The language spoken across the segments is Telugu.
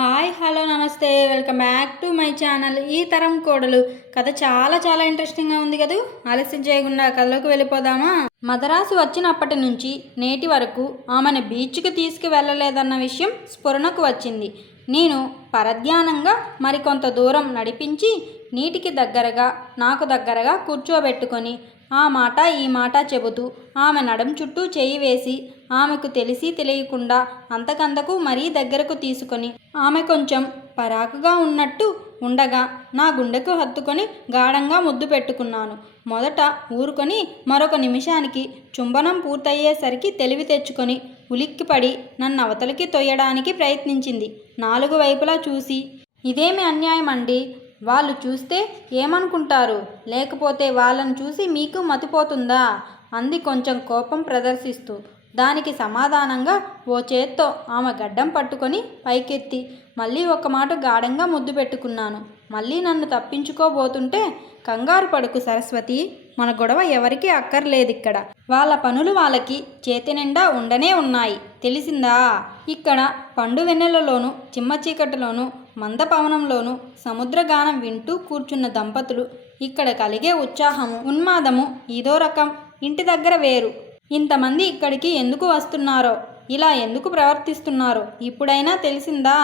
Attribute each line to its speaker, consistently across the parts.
Speaker 1: హాయ్ హలో నమస్తే. Welcome back to my channel ఈ తరం కోడలు. కథ చాలా చాలా ఇంట్రెస్టింగ్గా ఉంది కదూ? ఆలస్యం చేయకుండా కథలోకి వెళ్ళిపోదామా? మదరాసు వచ్చినప్పటి నుంచి నేటి వరకు ఆమెను బీచ్కి తీసుకువెళ్ళలేదన్న విషయం స్ఫురణకు వచ్చింది. నేను పరధ్యానంగా మరికొంత దూరం నడిపించి నీటికి దగ్గరగా నాకు దగ్గరగా కూర్చోబెట్టుకొని ఆ మాట ఈ మాట చెబుతూ ఆమె నడం చుట్టూ చేయి వేసి ఆమెకు తెలిసి తెలియకుండా అంతకంతకు మరీ దగ్గరకు తీసుకొని ఆమె కొంచెం పరాకుగా ఉన్నట్టు ఉండగా నా గుండెకు హత్తుకొని గాఢంగా ముద్దు పెట్టుకున్నాను. మొదట ఊరుకొని మరొక నిమిషానికి చుంబనం పూర్తయ్యేసరికి తెలివి తెచ్చుకొని ఉలిక్కిపడి నన్ను అవతలికి తొయ్యడానికి ప్రయత్నించింది. నాలుగు వైపులా చూసి ఇదేమి అన్యాయం అండి వాళ్ళు చూస్తే ఏమనుకుంటారు? లేకపోతే వాళ్ళని చూసి మీకు మతిపోతుందా? అంది కొంచెం కోపం ప్రదర్శిస్తూ. దానికి సమాధానంగా ఓ చేత్తో ఆమె గడ్డం పట్టుకొని పైకెత్తి మళ్ళీ ఒక మాట గాఢంగా ముద్దు పెట్టుకున్నాను. మళ్ళీ నన్ను తప్పించుకోబోతుంటే కంగారు పడుకు సరస్వతి. మన గొడవ ఎవరికీ అక్కర్లేదు ఇక్కడ వాళ్ళ పనులు వాళ్ళకి చేతి నిండా ఉండనే ఉన్నాయి. తెలిసిందా? ఇక్కడ పండు వెన్నెలలోను చిమ్మ చీకటిలోను మందపవనంలోను సముద్రగానం వింటూ కూర్చున్న దంపతులు ఇక్కడ కలిగే ఉత్సాహము ఉన్మాదము ఇదో రకం ఇంటి దగ్గర వేరు. ఇంతమంది ఇక్కడికి ఎందుకు వస్తున్నారో ఇలా ఎందుకు ప్రవర్తిస్తున్నారో ఇప్పుడైనా తెలిసిందా?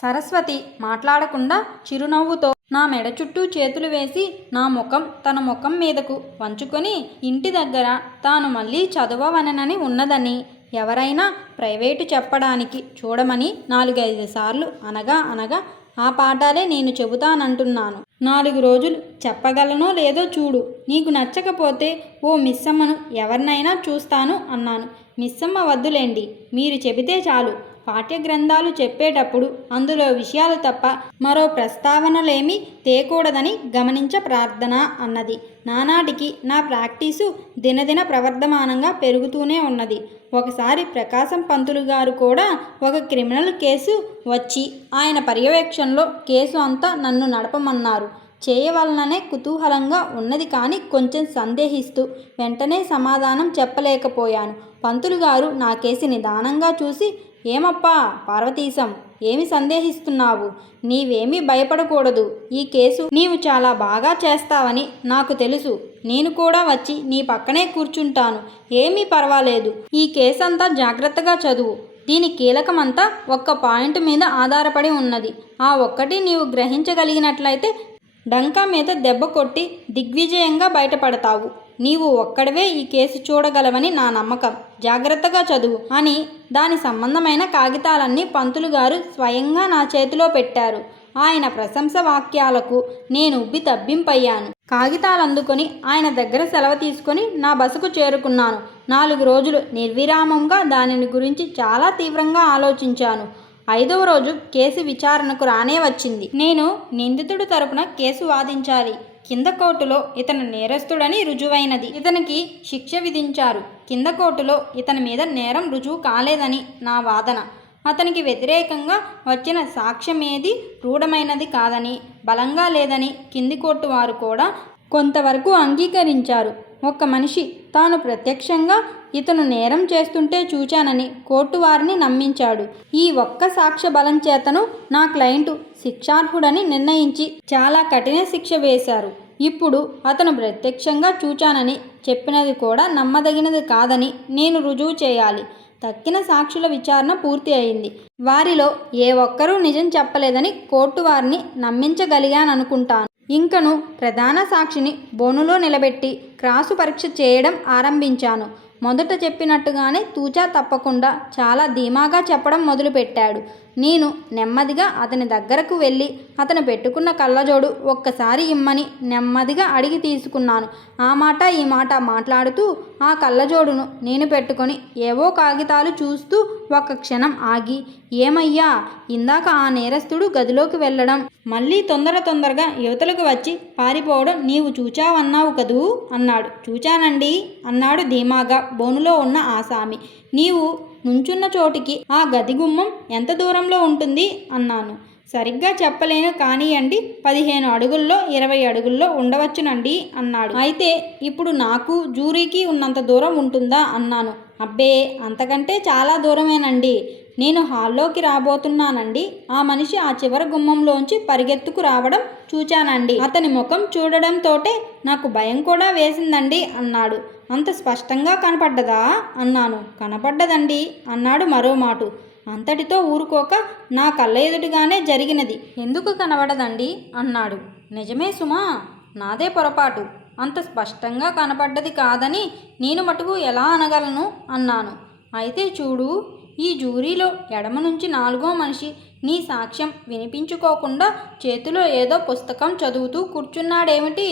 Speaker 1: సరస్వతి మాట్లాడకుండా చిరునవ్వుతో నా మెడ చుట్టూ చేతులు వేసి నా ముఖం తన ముఖం మీదకు వంచుకొని ఇంటి దగ్గర తాను మళ్ళీ చదవవనని ఉన్నదని ఎవరైనా ప్రైవేటు చెప్పడానికి చూడమని నాలుగైదు సార్లు అనగా అనగా ఆ పాఠాలే నేను చెబుతానంటున్నాను. నాలుగు రోజులు చెప్పగలనో లేదో చూడు. నీకు నచ్చకపోతే ఓ మిస్సమ్మను ఎవరినైనా చూస్తాను అన్నాను. మిస్సమ్మ వద్దులేండి మీరు చెబితే చాలు. పాఠ్య గ్రంథాలు చెప్పేటప్పుడు అందులో విషయాలు తప్ప మరో ప్రస్తావనలేమీ తేకూడదని గమనించ ప్రార్థన అన్నది. నానాటికి నా ప్రాక్టీసు దినదిన ప్రవర్ధమానంగా పెరుగుతూనే ఉన్నది. ఒకసారి ప్రకాశం పంతులు గారు కూడా ఒక క్రిమినల్ కేసు వచ్చి ఆయన పర్యవేక్షణలో కేసు అంతా నన్ను నడపమన్నారు. చేయవలననే కుతూహలంగా ఉన్నది కానీ కొంచెం సందేహిస్తూ వెంటనే సమాధానం చెప్పలేకపోయాను. పంతులు గారు నా కేసు నిదానంగా చూసి ఏమప్పా పార్వతీశం? ఏమి సందేహిస్తున్నావు? నీవేమీ భయపడకూడదు. ఈ కేసు నీవు చాలా బాగా చేస్తావని నాకు తెలుసు. నేను కూడా వచ్చి నీ పక్కనే కూర్చుంటాను. ఏమీ పర్వాలేదు. ఈ కేసు అంతా జాగ్రత్తగా చదువు. దీని కీలకమంతా ఒక్క పాయింట్ మీద ఆధారపడి ఉన్నది. ఆ ఒక్కటి నీవు గ్రహించగలిగినట్లయితే డంకా మీద దెబ్బ కొట్టి దిగ్విజయంగా బయటపడతావు. నీవు ఒక్కడవే ఈ కేసు చూడగలవని నా నమ్మకం. జాగ్రత్తగా చదువు. అని దాని సంబంధమైన కాగితాలన్నీ పంతులు గారు స్వయంగా నా చేతిలో పెట్టారు. ఆయన ప్రశంస వాక్యాలకు నేను ఉబ్బి తబ్బింపయ్యాను. కాగితాలు అందుకొని ఆయన దగ్గర సెలవు తీసుకొని నా బసకు చేరుకున్నాను. నాలుగు రోజులు నిర్విరామంగా దానిని గురించి చాలా తీవ్రంగా ఆలోచించాను. ఐదవ రోజు కేసు విచారణకు రానే వచ్చింది. నేను నిందితుడు తరపున కేసు వాదించాలి. కింద కోర్టులో ఇతను నేరస్తుడని రుజువైనది. ఇతనికి శిక్ష విధించారు. కింద కోర్టులో ఇతని మీద నేరం రుజువు కాలేదని నా వాదన. అతనికి వ్యతిరేకంగా వచ్చిన సాక్ష్యమేది రూఢమైనది కాదని బలంగా లేదని కింది కోర్టు వారు కూడా కొంతవరకు అంగీకరించారు. ఒక మనిషి తాను ప్రత్యక్షంగా ఇతను నేరం చేస్తుంటే చూచానని కోర్టు వారిని నమ్మించాడు. ఈ ఒక్క సాక్ష్య బలం చేతను నా క్లయింటు శిక్షార్హుడని నిర్ణయించి చాలా కఠిన శిక్ష వేశారు. ఇప్పుడు అతను ప్రత్యక్షంగా చూచానని చెప్పినది కూడా నమ్మదగినది కాదని నేను రుజువు చేయాలి. తక్కిన సాక్షుల విచారణ పూర్తి అయింది. వారిలో ఏ ఒక్కరూ నిజం చెప్పలేదని కోర్టు వారిని నమ్మించగలిగాననుకుంటాను. ఇంకను ప్రధాన సాక్షిని బోనులో నిలబెట్టి క్రాసు పరీక్ష చేయడం ఆరంభించాను. మొదట చెప్పినట్టుగానే తూచా తప్పకుండా చాలా ధీమాగా చెప్పడం మొదలుపెట్టాడు. నేను నెమ్మదిగా అతని దగ్గరకు వెళ్ళి అతను పెట్టుకున్న కళ్ళజోడు ఒక్కసారి ఇమ్మని నెమ్మదిగా అడిగి తీసుకున్నాను. ఆ మాట ఈ మాట మాట్లాడుతూ ఆ కళ్ళజోడును నేను పెట్టుకొని ఏవో కాగితాలు చూస్తూ ఒక క్షణం ఆగి ఏమయ్యా ఇందాక ఆ నేరస్తుడు గదిలోకి వెళ్ళడం మళ్ళీ తొందర తొందరగా యువతలకు వచ్చి పారిపోవడం నీవు చూచావన్నావు కదూ? అన్నాడు. చూచానండి అన్నాడు ధీమాగా బోనులో ఉన్న ఆసామి నీవు నుంచున్న చోటికి ఆ గది గుమ్మం ఎంత దూరంలో ఉంటుంది? అన్నాను. సరిగ్గా చెప్పలేను కానియండి పదిహేను అడుగుల్లో ఇరవై అడుగుల్లో ఉండవచ్చునండి అన్నాడు. అయితే ఇప్పుడు నాకు జూరీకి ఉన్నంత దూరం ఉంటుందా? అన్నాను. అబ్బే అంతకంటే చాలా దూరమేనండి. నేను హాల్లోకి రాబోతున్నానండి. ఆ మనిషి ఆ చివరి గుమ్మంలోంచి పరిగెత్తుకు రావడం చూచానండి. అతని ముఖం చూడడంతోటే నాకు భయం కూడా వేసిందండి అన్నాడు. అంత స్పష్టంగా కనపడ్డదా? అన్నాను. కనపడ్డదండి అన్నాడు మరో మాట. అంతటితో ఊరుకోక నా కళ్ళ ఎదుటిగానే జరిగినది. ఎందుకు కనబడదండి? అన్నాడు. నిజమే సుమా నాదే పొరపాటు. అంత స్పష్టంగా కనపడ్డది కాదని నేను మటుకు ఎలా అనగలను? అన్నాను. అయితే చూడు ఈ జూరీలో ఎడమ నుంచి నాలుగో మనిషి నీ సాక్ష్యం వినిపించుకోకుండా చేతిలో ఏదో పుస్తకం చదువుతూ కూర్చున్నాడేమిటి?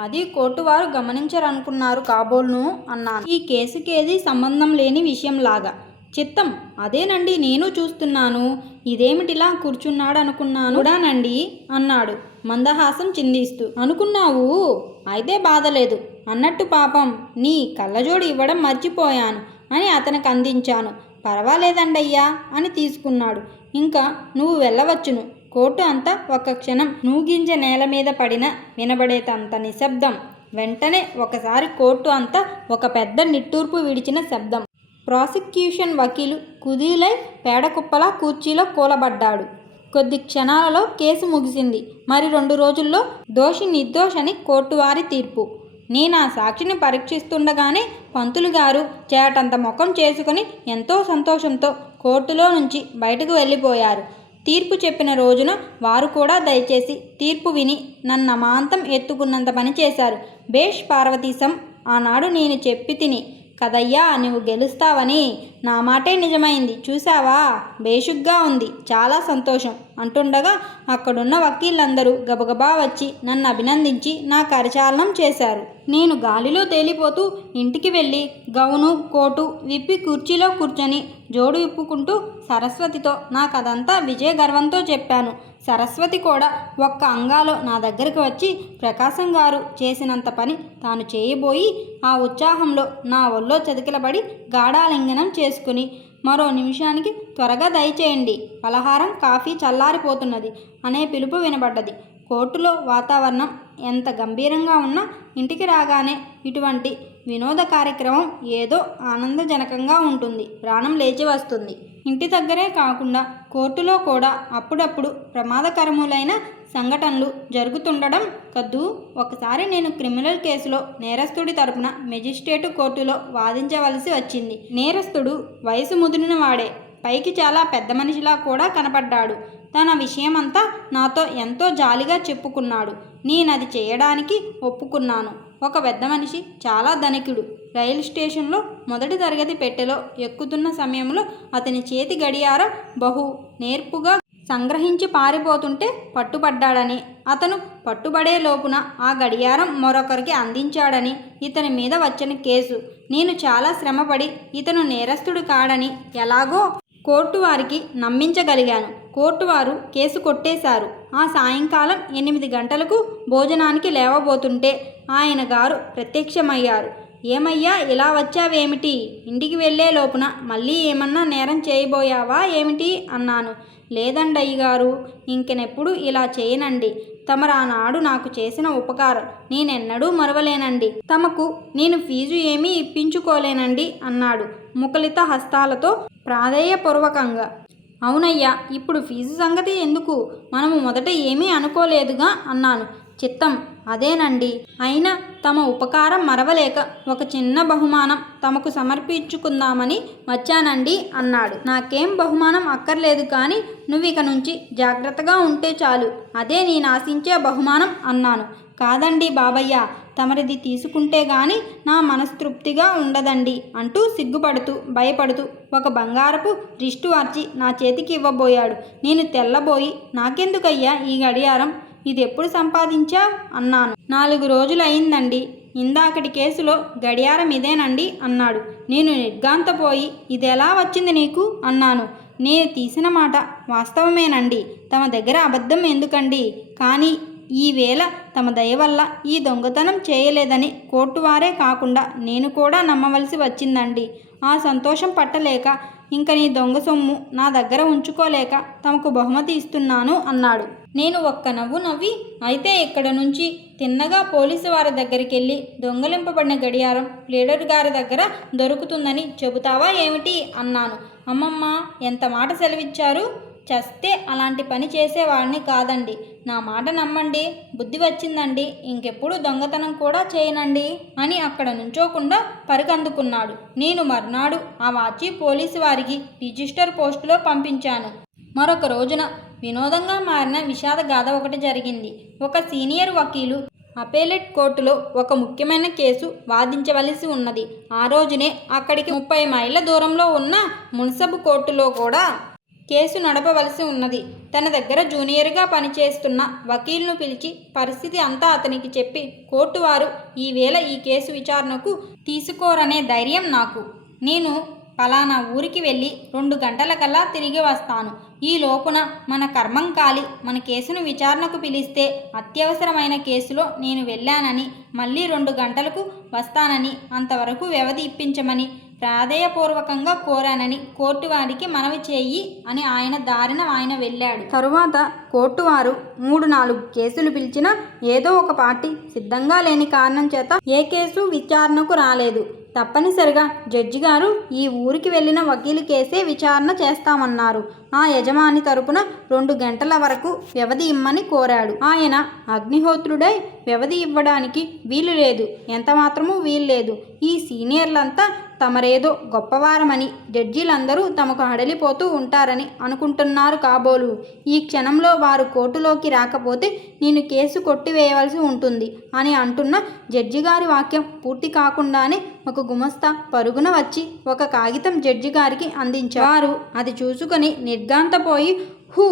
Speaker 1: అది కోర్టు వారు గమనించరనుకున్నారు కాబోల్ను అన్నాను. ఈ కేసుకేది సంబంధం లేని విషయంలాగా. చిత్తం అదేనండి నేను చూస్తున్నాను. ఇదేమిటిలా కూర్చున్నాడు అనుకున్నాను కూడానండి అన్నాడు. మందహాసం చిందిస్తూ. అనుకున్నావు? అయితే బాధలేదు. అన్నట్టు పాపం నీ కళ్ళజోడు ఇవ్వడం మర్చిపోయాను అని అతనికి అందించాను. పర్వాలేదండయ్యా అని తీసుకున్నాడు. ఇంకా నువ్వు వెళ్ళవచ్చును. కోర్టు అంతా ఒక క్షణం నూగింజ నేల మీద పడిన వినబడేటంత నిశ్శబ్దం. వెంటనే ఒకసారి కోర్టు అంతా ఒక పెద్ద నిట్టూర్పు విడిచిన శబ్దం. ప్రాసిక్యూషన్ వకీలు కుదీలై పేడకుప్పలా కుర్చీలో కూలబడ్డాడు. కొద్ది క్షణాలలో కేసు ముగిసింది. మరి రెండు రోజుల్లో దోషి నిర్దోషని కోర్టు వారి తీర్పు. నేను ఆ సాక్షిని పరీక్షిస్తుండగానే పంతులు గారు చేటంత ముఖం చేసుకుని ఎంతో సంతోషంతో కోర్టులో నుంచి బయటకు వెళ్ళిపోయారు. తీర్పు చెప్పిన రోజున వారు కూడా దయచేసి తీర్పు విని నన్ను అమాంతం ఎత్తుకున్నంత పని చేశారు. భేష్ పార్వతీశం ఆనాడు నేను చెప్పి తిని కదయ్యా నువ్వు గెలుస్తావని. నా మాటే నిజమైంది. చూసావా బేషుగ్గా ఉంది. చాలా సంతోషం. అంటుండగా అక్కడున్న వకీళ్ళందరూ గబగబా వచ్చి నన్ను అభినందించి నా కరచాలనం చేశారు. నేను గాలిలో తేలిపోతూ ఇంటికి వెళ్ళి గౌను కోటు విప్పి కుర్చీలో కూర్చొని జోడు ఇప్పుకుంటూ సరస్వతితో నాకదంతా విజయ గర్వంతో చెప్పాను. సరస్వతి కూడా ఒక్క అంగాలో నా దగ్గరికి వచ్చి ప్రకాశం గారు చేసినంత పని తాను చేయబోయి ఆ ఉత్సాహంలో నా ఒళ్ళో చతికిలబడి గాఢాలింగనం చేసుకుని మరో నిమిషానికి త్వరగా దయచేయండి. పలహారం కాఫీ చల్లారిపోతున్నది. అనే పిలుపు వినబడ్డది. కోర్టులో వాతావరణం ఎంత గంభీరంగా ఉన్నా ఇంటికి రాగానే ఇటువంటి వినోద కార్యక్రమం ఏదో ఆనందజనకంగా ఉంటుంది. ప్రాణం లేచి వస్తుంది. ఇంటి దగ్గరే కాకుండా కోర్టులో కూడా అప్పుడప్పుడు ప్రమాదకరములైన సంఘటనలు జరుగుతుండడం కద్దు. ఒకసారి నేను క్రిమినల్ కేసులో నేరస్తుడి తరపున మెజిస్ట్రేటు కోర్టులో వాదించవలసి వచ్చింది. నేరస్తుడు వయసు ముదిరిన వాడే పైకి చాలా పెద్ద మనిషిలా కూడా కనపడ్డాడు తన విషయమంతా నాతో ఎంతో జాలిగా చెప్పుకున్నాడు. నేనది చేయడానికి ఒప్పుకున్నాను. ఒక పెద్ద మనిషి చాలా ధనికుడు. రైలు స్టేషన్లో మొదటి తరగతి పెట్టెలో ఎక్కుతున్న సమయంలో అతని చేతి గడియారం బహు నేర్పుగా సంగ్రహించి పారిపోతుంటే పట్టుబడ్డాడని అతను పట్టుబడే లోపున ఆ గడియారం మరొకరికి అందించాడని ఇతని మీద వచ్చిన కేసు. నేను చాలా శ్రమపడి ఇతను నేరస్తుడు కాడని ఎలాగో కోర్టు వారికి నమ్మించగలిగాను. కోర్టు వారు కేసు కొట్టేశారు. ఆ సాయంకాలం ఎనిమిది గంటలకు భోజనానికి లేవబోతుంటే ఆయన గారు ప్రత్యక్షమయ్యారు. ఏమయ్యా ఇలా వచ్చావేమిటి? ఇంటికి వెళ్ళే లోపున మళ్ళీ ఏమన్నా నేరం చేయబోయావా ఏమిటి? అన్నాను. లేదండి అయ్యగారు ఇంకెనెప్పుడు ఇలా చేయనండి. తమరానాడు నాకు చేసిన ఉపకారం. నేనెన్నడూ మరవలేనండి. తమకు నేను ఫీజు ఏమీ ఇప్పించుకోలేనండి అన్నాడు. ముఖలిత హస్తాలతో ప్రాధేయపూర్వకంగా. అవునయ్యా ఇప్పుడు ఫీజు సంగతి ఎందుకు? మనము మొదట ఏమీ అనుకోలేదుగా అన్నాను. చిత్తం అదేనండి. అయినా తమ ఉపకారం మరవలేక ఒక చిన్న బహుమానం తమకు సమర్పించుకుందామని వచ్చానండి అన్నాడు. నాకేం బహుమానం అక్కర్లేదు కానీ నువ్వు ఇక నుంచి జాగ్రత్తగా ఉంటే చాలు. అదే నేను ఆశించే బహుమానం అన్నాను. కాదండి బాబయ్య తమరిది తీసుకుంటే గాని నా మనస్తృప్తిగా ఉండదండి అంటూ సిగ్గుపడుతూ భయపడుతూ ఒక బంగారపు రిస్టు అర్చి నా చేతికి ఇవ్వబోయాడు. నేను తెల్లబోయి నాకెందుకయ్యా ఈ గడియారం? ఇది ఎప్పుడు సంపాదించా అన్నాను. నాలుగు రోజులు అయిందండి ఇందాకటి కేసులో గడియారం ఇదేనండి అన్నాడు. నేను నిర్గాంతపోయి ఇది ఎలా వచ్చింది నీకు? అన్నాను. నేను తీసిన మాట వాస్తవమేనండి. తమ దగ్గర అబద్ధం ఎందుకండి? కానీ ఈవేళ తమ దయ వల్ల ఈ దొంగతనం చేయలేదని కోర్టు వారే కాకుండా నేను కూడా నమ్మవలసి వచ్చిందండి. ఆ సంతోషం పట్టలేక ఇంక నీ దొంగ సొమ్ము నా దగ్గర ఉంచుకోలేక తమకు బహుమతి ఇస్తున్నాను అన్నాడు. నేను ఒక్క నవ్వు నవ్వి అయితే ఇక్కడ నుంచి తిన్నగా పోలీసు వారి దగ్గరికి వెళ్ళి దొంగలింపబడిన గడియారం లీడర్ గారి దగ్గర దొరుకుతుందని చెబుతావా ఏమిటి అన్నాను. అమ్మమ్మ ఎంత మాట సెలవిచ్చారు? చస్తే అలాంటి పని చేసేవాడిని కాదండి. నా మాట నమ్మండి. బుద్ధి వచ్చిందండి. ఇంకెప్పుడు దొంగతనం కూడా చేయనండి. అని అక్కడ నుంచోకుండా పరికందుకున్నాడు నేను మర్నాడు ఆ వాచి పోలీసు వారికి రిజిస్టర్ పోస్టులో పంపించాను. మరొక రోజున వినోదంగా మారిన విషాద గాథ ఒకటి జరిగింది. ఒక సీనియర్ వకీలు అపేలెట్ కోర్టులో ఒక ముఖ్యమైన కేసు వాదించవలసి ఉన్నది. ఆ రోజునే అక్కడికి ముప్పై మైళ్ళ దూరంలో ఉన్న మున్సబు కోర్టులో కూడా కేసు నడపవలసి ఉన్నది. తన దగ్గర జూనియర్గా పనిచేస్తున్న వకీల్ను పిలిచి పరిస్థితి అంతా అతనికి చెప్పి కోర్టు వారు ఈవేళ ఈ కేసు విచారణకు తీసుకోరనే ధైర్యం నాకు. నేను పలానా ఊరికి వెళ్ళి రెండు గంటల కల్లా తిరిగి వస్తాను. ఈ లోపున మన కర్మం కాలి. మన కేసును విచారణకు పిలిస్తే అత్యవసరమైన కేసులో నేను వెళ్ళానని మళ్ళీ రెండు గంటలకు వస్తానని అంతవరకు వ్యవధి ఇప్పించమని ప్రాధేయపూర్వకంగా కోరానని కోర్టు వారికి మనవి చేయి అని ఆయన దారిన ఆయన వెళ్ళాడు. తరువాత కోర్టు వారు మూడు నాలుగు కేసులు పిలిచినా ఏదో ఒక పార్టీ సిద్ధంగా లేని కారణం చేత ఏ కేసు విచారణకు రాలేదు. తప్పనిసరిగా జడ్జి గారు ఈ ఊరికి వెళ్ళిన వకీలు కేసే విచారణ చేస్తామన్నారు. ఆ యజమాని తరపున రెండు గంటల వరకు వ్యవధి ఇమ్మని కోరాడు. ఆయన అగ్నిహోత్రుడై వ్యవధి ఇవ్వడానికి వీలు లేదు. ఎంత మాత్రమూ వీలు లేదు. ఈ సీనియర్లంతా తమరేదో గొప్పవారమని జడ్జీలందరూ తమకు హడలిపోతూ ఉంటారని అనుకుంటున్నారు కాబోలు. ఈ క్షణంలో వారు కోర్టులోకి రాకపోతే నేను కేసు కొట్టివేయవలసి ఉంటుంది అని అంటున్న జడ్జి గారి వాక్యం పూర్తి కాకుండానే ఒక గుమస్తా పరుగున వచ్చి ఒక కాగితం జడ్జి గారికి అందించారు అది చూసుకొని నిర్గాంతపోయి హూ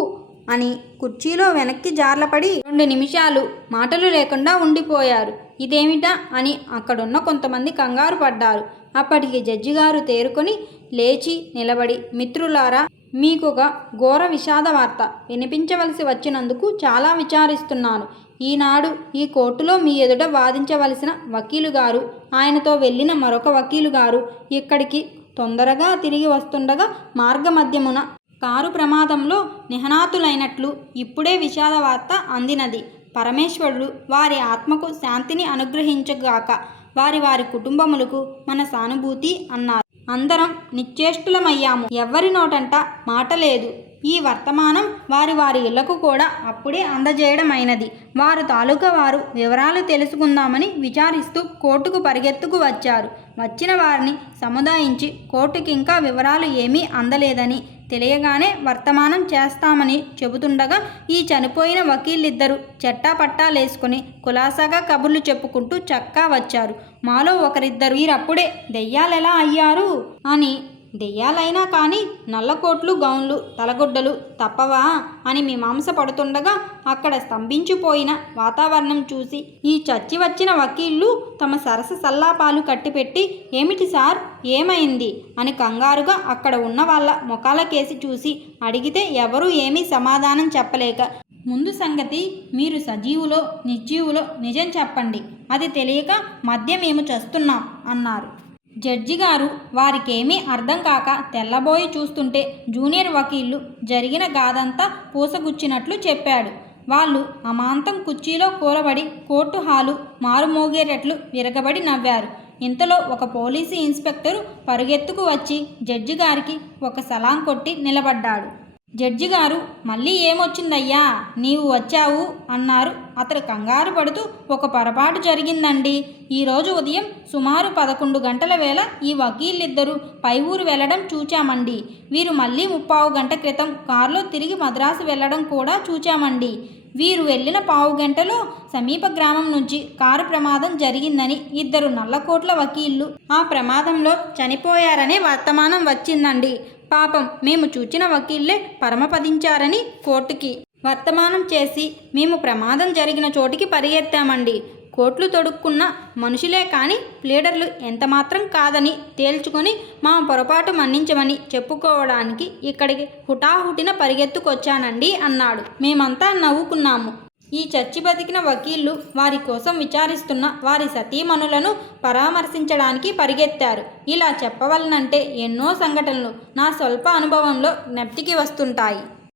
Speaker 1: అని కుర్చీలో వెనక్కి జార్లపడి రెండు నిమిషాలు మాటలు లేకుండా ఉండిపోయారు. ఇదేమిటా అని అక్కడున్న కొంతమంది కంగారు పడ్డారు. అప్పటికి జడ్జి గారు తేరుకొని లేచి నిలబడి మిత్రులారా మీకొక ఘోర విషాద వార్త వినిపించవలసి వచ్చినందుకు చాలా విచారిస్తున్నాను. ఈనాడు ఈ కోర్టులో మీ ఎదుట వాదించవలసిన వకీలు గారు ఆయనతో వెళ్ళిన మరొక వకీలు గారు ఇక్కడికి తొందరగా తిరిగి వస్తుండగా మార్గమధ్యమున కారు ప్రమాదంలో నిహనాతులైనట్లు ఇప్పుడే విషాద వార్త అందినది. పరమేశ్వరుడు వారి ఆత్మకు శాంతిని అనుగ్రహించగాక వారి వారి కుటుంబములకు మన సానుభూతి అన్నారు. అందరం నిశ్చేష్టులమయ్యాము. ఎవ్వరి నోటంట మాట లేదు. ఈ వర్తమానం వారి వారి ఇళ్ళకు కూడా అప్పుడే అందజేయడమైనది. వారు తాలూకా వారు వివరాలు తెలుసుకుందామని విచారిస్తూ కోర్టుకు పరిగెత్తుకు వచ్చారు. వచ్చిన వారిని సముదాయించి కోర్టుకి ఇంకా వివరాలు ఏమీ అందలేదని తెలియగానే వర్తమానం చేస్తామని చెబుతుండగా ఈ చనిపోయిన వకీళ్ళిద్దరూ చెట్టాపట్టాలేసుకుని కులాసాగా కబుర్లు చెప్పుకుంటూ చక్కా వచ్చారు. మాలో ఒకరిద్దరు వీరప్పుడే దెయ్యాలెలా అయ్యారు? అని దెయ్యాలైనా కానీ నల్లకోట్లు గౌన్లు తలగుడ్డలు తప్పవా అని మీమాంస పడుతుండగా అక్కడ స్తంభించిపోయిన వాతావరణం చూసి ఈ చచ్చి వచ్చిన వకీళ్ళు తమ సరస సల్లాపాలు కట్టిపెట్టి ఏమిటి సార్? ఏమైంది? అని కంగారుగా అక్కడ ఉన్న వాళ్ళ ముఖాలకేసి చూసి అడిగితే ఎవరూ ఏమీ సమాధానం చెప్పలేక ముందు సంగతి మీరు సజీవులో నిర్జీవులో నిజం చెప్పండి. అది తెలియక మధ్య మేము చస్తున్నాం? అన్నారు. జడ్జి గారు వారికేమీ అర్థం కాక తెల్లబోయి చూస్తుంటే జూనియర్ వకీళ్ళు జరిగిన గాదంతా పూసగుచ్చినట్లు చెప్పాడు. వాళ్ళు అమాంతం కుర్చీలో కూలబడి కోర్టు హాలు మారుమోగేటట్లు విరగబడి నవ్వారు. ఇంతలో ఒక పోలీసు ఇన్స్పెక్టరు పరుగెత్తుకు వచ్చి జడ్జి గారికి ఒక సలాం కొట్టి నిలబడ్డాడు. జడ్జి గారు మళ్ళీ ఏమొచ్చిందయ్యా? నీవు వచ్చావు అన్నారు. అతడు కంగారు పడుతూ ఒక పొరపాటు జరిగిందండి. ఈరోజు ఉదయం సుమారు పదకొండు గంటల వేళ ఈ వకీళ్ళిద్దరూ పై ఊరు వెళ్ళడం చూచామండి. వీరు మళ్ళీ ముప్పావు గంట క్రితం కారులో తిరిగి మద్రాసు వెళ్ళడం కూడా చూచామండి. వీరు వెళ్ళిన పావు గంటలో సమీప గ్రామం నుంచి కారు ప్రమాదం జరిగిందని ఇద్దరు నల్లకోట్ల వకీళ్ళు ఆ ప్రమాదంలో చనిపోయారనే వర్తమానం వచ్చిందండి. పాపం మేము చూచిన వకీళ్ళే పరమపదించారని కోర్టుకి వర్తమానం చేసి మేము ప్రమాదం జరిగిన చోటికి పరిగెత్తామండి. కోట్లు తొడుక్కున్న మనుషులే కానీ ప్లీడర్లు ఎంతమాత్రం కాదని తేల్చుకొని మా పొరపాటు మన్నించమని చెప్పుకోవడానికి ఇక్కడికి హుటాహుటిన పరిగెత్తుకొచ్చానండి అన్నాడు. మేమంతా నవ్వుకున్నాము. ఈ చచ్చి బతికిన వకీళ్ళు వారి కోసం విచారిస్తున్న వారి సతీమణులను పరామర్శించడానికి పరిగెత్తారు. ఇలా చెప్పవలనంటే ఎన్నో సంఘటనలు నా స్వల్ప అనుభవంలో జ్ఞప్తికి వస్తుంటాయి.